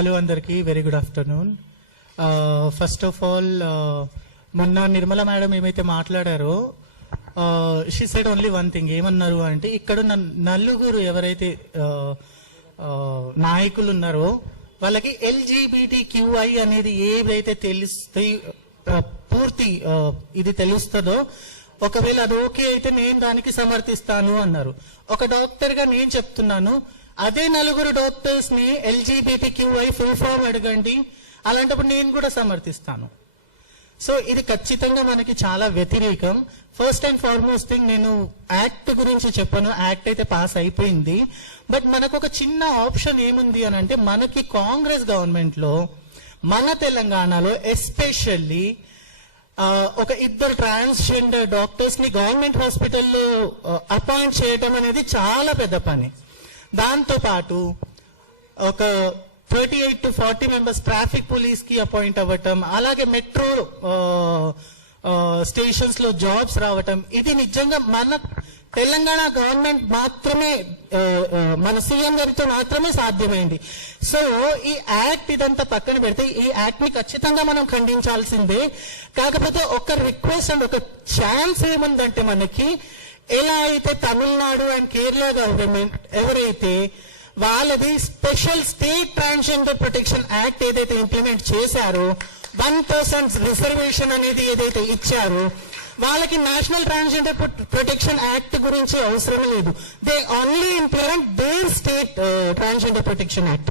Hello అందరికీ very good afternoon. First of all మొన్న Nirmala madam ఏమైతే మాట్లాడారో she said only one thing. ఏమన్నారు అంటే ఇక్కడున్న నలుగురు ఎవరైతే నాయకులు ఉన్నారో వాళ్ళకి LGBTQI అనేది ఏదైతే తెలిస్తే పూర్తి ఇది తెలుస్తుందో ఒకవేళ అది ఓకే అయితే నేను దానికి సమర్థిస్తాను అన్నారు. ఒక డాక్టర్ గా నేను చెప్తున్నాను, అదే నలుగురు డాక్టర్స్ ని LGBTQI ఫుల్ ఫామ్ అడగండి, అలాంటప్పుడు నేను కూడా సమర్థిస్తాను. సో ఇది ఖచ్చితంగా మనకి చాలా వ్యతిరేకం. ఫస్ట్ అండ్ ఫార్మోస్ట్ థింగ్, నేను యాక్ట్ గురించి చెప్పాను. యాక్ట్ అయితే పాస్ అయిపోయింది. బట్ మనకు ఒక చిన్న ఆప్షన్ ఏముంది అని అంటే, మనకి కాంగ్రెస్ గవర్నమెంట్ లో మన తెలంగాణలో ఎస్పెషల్లీ ఒక ఇద్దరు ట్రాన్స్జెండర్ డాక్టర్స్ ని గవర్నమెంట్ హాస్పిటల్లో అపాయింట్ చేయటం అనేది చాలా పెద్ద పని. దాంతో పాటు ఒక 38 to 40 మెంబర్స్ ట్రాఫిక్ పోలీస్ కి అపాయింట్ అవ్వటం, అలాగే మెట్రో స్టేషన్స్ లో జాబ్స్ రావటం, ఇది నిజంగా మన తెలంగాణ గవర్నమెంట్ మాత్రమే, మన సీఎం గారితో మాత్రమే సాధ్యమైంది. సో ఈ యాక్ట్ ఇదంతా పక్కన పెడితే ఈ యాక్ట్ ని ఖచ్చితంగా మనం ఖండించాల్సిందే. కాకపోతే ఒక రిక్వెస్ట్ అండ్ ఒక ఛాన్స్ ఏముందంటే, మనకి ఎలా అయితే తమిళనాడు అండ్ కేరళ గవర్నమెంట్ ఎవరైతే వాళ్ళది special state transgender protection act ఏదైతే ఇంప్లిమెంట్ చేశారో, 1% రిజర్వేషన్ అనేది ఏదైతే ఇచ్చారో, వాళ్ళకి నేషనల్ ట్రాన్స్జెండర్ ప్రొటెక్షన్ యాక్ట్ గురించి అవసరం లేదు. They only implement their state transgender protection act.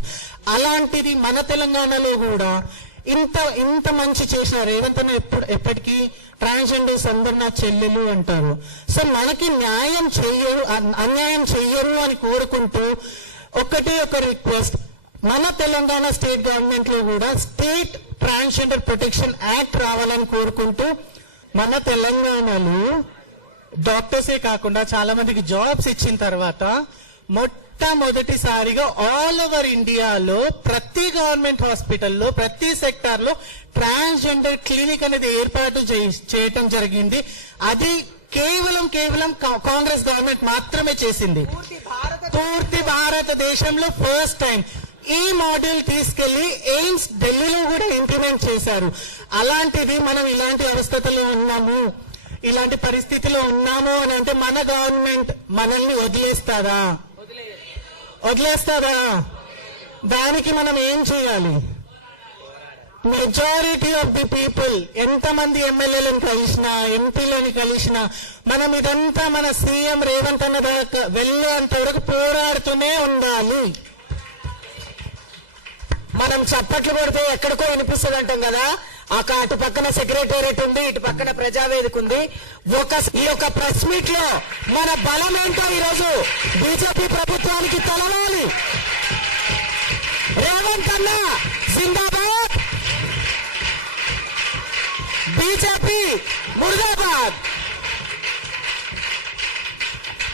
అలాంటిది మన తెలంగాణలో కూడా ఇంత మంచి చేసిన రేవంత్ అన్న ఎప్పటికీ ట్రాన్స్జెండర్స్ అందరు నా చెల్లెలు అంటారు. సో మనకి న్యాయం చెయ్యరు, అన్యాయం చెయ్యరు అని కోరుకుంటూ ఒకటే ఒక రిక్వెస్ట్, మన తెలంగాణ స్టేట్ గవర్నమెంట్ లో కూడా స్టేట్ ట్రాన్స్జెండర్ ప్రొటెక్షన్ యాక్ట్ రావాలని కోరుకుంటూ, మన తెలంగాణలో డాక్టర్సే కాకుండా చాలా మందికి జాబ్స్ ఇచ్చిన తర్వాత మొట్టమొదటిసారిగా ఆల్ ఓవర్ ఇండియాలో ప్రతి గవర్నమెంట్ హాస్పిటల్లో ప్రతి సెక్టార్ లో ట్రాన్స్జెండర్ క్లినిక్ అనేది ఏర్పాటు చేయటం జరిగింది. అది కేవలం కాంగ్రెస్ గవర్నమెంట్ మాత్రమే చేసింది. పూర్తి భారతదేశంలో ఫస్ట్ టైం ఈ మోడల్ తీసుకెళ్లి ఎయిమ్స్ ఢిల్లీలో కూడా ఇంప్లిమెంట్ చేశారు. అలాంటిది మనం ఇలాంటి అవస్థలో ఉన్నాము, ఇలాంటి పరిస్థితిలో ఉన్నాము అని అంటే మన గవర్నమెంట్ మనల్ని వదిలేస్తారా? దానికి మనం ఏం చేయాలి? మెజారిటీ ఆఫ్ ది పీపుల్, ఎంతమంది ఎమ్మెల్యేలను కలిసినా ఎంపీలను కలిసినా మనం ఇదంతా మన సీఎం రేవంత్ అన్న దాకా వెళ్ళేంత వరకు పోరాడుతూనే ఉండాలి. మనం చప్పట్లు కొడితే ఎక్కడికో వినిపిస్తుంది అంటాం కదా, అటు పక్కన సెక్రటేరియట్ ఉంది, ఇటు పక్కన ప్రజావేదిక ఉంది. ఈ యొక్క ప్రెస్ మీట్ లో మన బలం ఏంటో ఈరోజు బీజేపీ ప్రభుత్వానికి తెలవాలి. రేవంత్ అన్న జిందాబాద్, బీజేపీ ముర్దాబాద్.